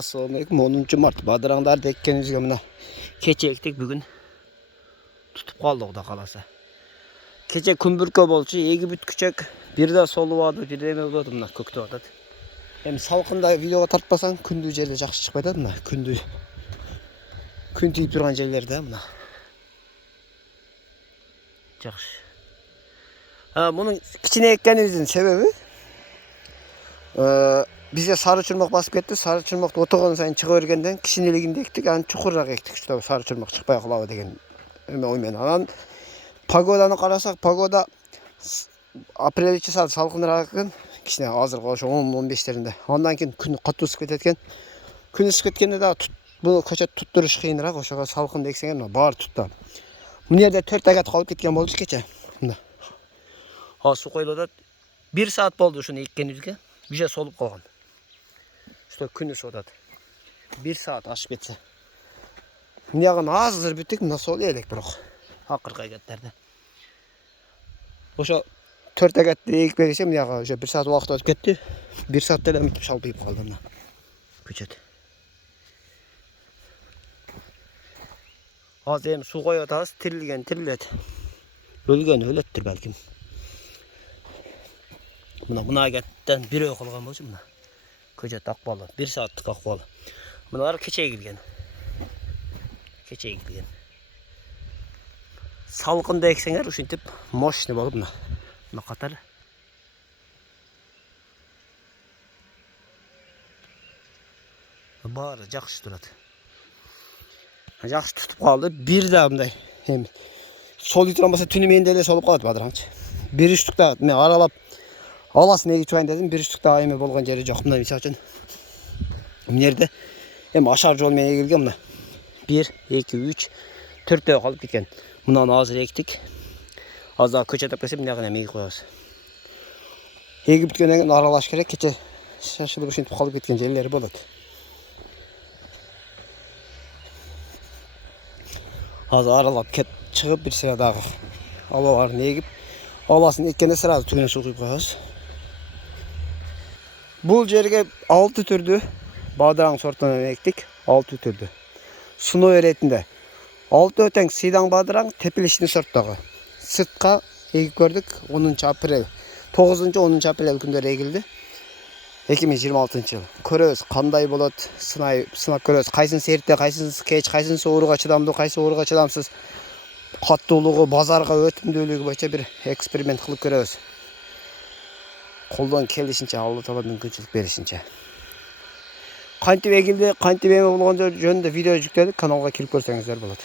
Assalamualaikum. 10 mart бадыраңдарды еккенімізге мына кече ектік, бүгін тұтып қалды Құда қаласа. Кече күн бүрке болчу, егіп бүткүчек, бирде солуады, бирде эме болот, мына көктөп атат. Эми салкында видеого тартпасаң, күндүү жерде жакшы чыкпайт атат, мына күн тийип турган жерлерде мына. Жакшы. Мунун кичине эккенибиздин себеби bize sarı çırmak basıp ketти. Sarı çırmak отыргон сайын чыга бергенден кичинелигинде эктик, анан чукураак эктик, чтобы sarı çırmak чыкпай калабы деген эме ой менен. Анан погоданы карасак, погода апрель чысат салкыныраак экен, кичине азыр ошо 10-15-теринде. Андан кийин күн катуу ысып кетет экен. Күн ысып кеткенде да буну көчөт туттуруш кыйыныраак, ошого салкында эксең эми баары туттап. Мына жерде 4 агат калып кеткен болчу кече. Мына. Суу коюлуп атат. 1 саат болду ушуну эккенибизге. Уже солуп калган. Что күн ысып атат. 1 саат ашып кетсе. Мынягын азыр бүттүк, мына сол элек бирок. Акыркы агаттарды. Ошо 4 агатты эгип берсе, мынага уже 1 саат убакыт өтүп кетти. 1 саатта эле мынтип шалпыйып калды мына. Көчөт. Азыр эми суу коюп атабыз, тирилген тирилет. Өлгөн өлөттүр балким. Мына агаттан бирөө калган болчу мына. Көчөт акбалы, 1 сааттык акбалы. Мыналар кече эгилген. Кече эгилген. Салкында эксеңер ушинтип мощный болуп мына. Мына катар. Баары жакшы турат. Жакшы тутуп калды. Бир да мындай эми солуй турбаса түнү менде эле солуп калат бадыраңчы. Бир үчтүктө мен аралап аласын эгип чыгайын дедим. Бир үчтүктө эме болгон жери жок. Мына мисалы үчүн мына жерде эми ашар жол менен эгилген мына. 1, 2, 3, 4төө калып кеткен. Мынаны азыр эктик. Азыр көчөт келсе мынагына эме эгип коебуз. Эгип бүткөндөн кийин аралаш керек. Кече шашылып ушинтип калып кеткен жерлери болот. Азыр аралап чыгып бир сыра дагы алаларын эгип, аласын эккенде сразу түгүнө суу куюп коебуз. Бул жерге 6 түрдүү бадыраң сортунан эктик, 6 түрдүү. Суноо эретинде 6 өтең сыйдаң бадыраң тепилиштин сорттогу. Сыртка эгип көрдүк 10 апрель, 9-10 апрель күндөрү эгилди. 2026 жыл. Көрөбүз кандай болот, сынап көрөбүз. Кайсынысы эрте, кайсынысы кеч, кайсынысы ооруга чыдамдуу, кайсы ооруга чыдамсыз. Каттуулугу, базарга өтүмдүүлүгү боюнча бир эксперимент кылып көрөбүз. Колдон келишинче, Алла Таала мүмкүнчүлүк беришинче. Кантип эгилди, кантип эме болгондо жөнүндө видео жүктөдүк, каналга кирип көрсөңүздөр болот.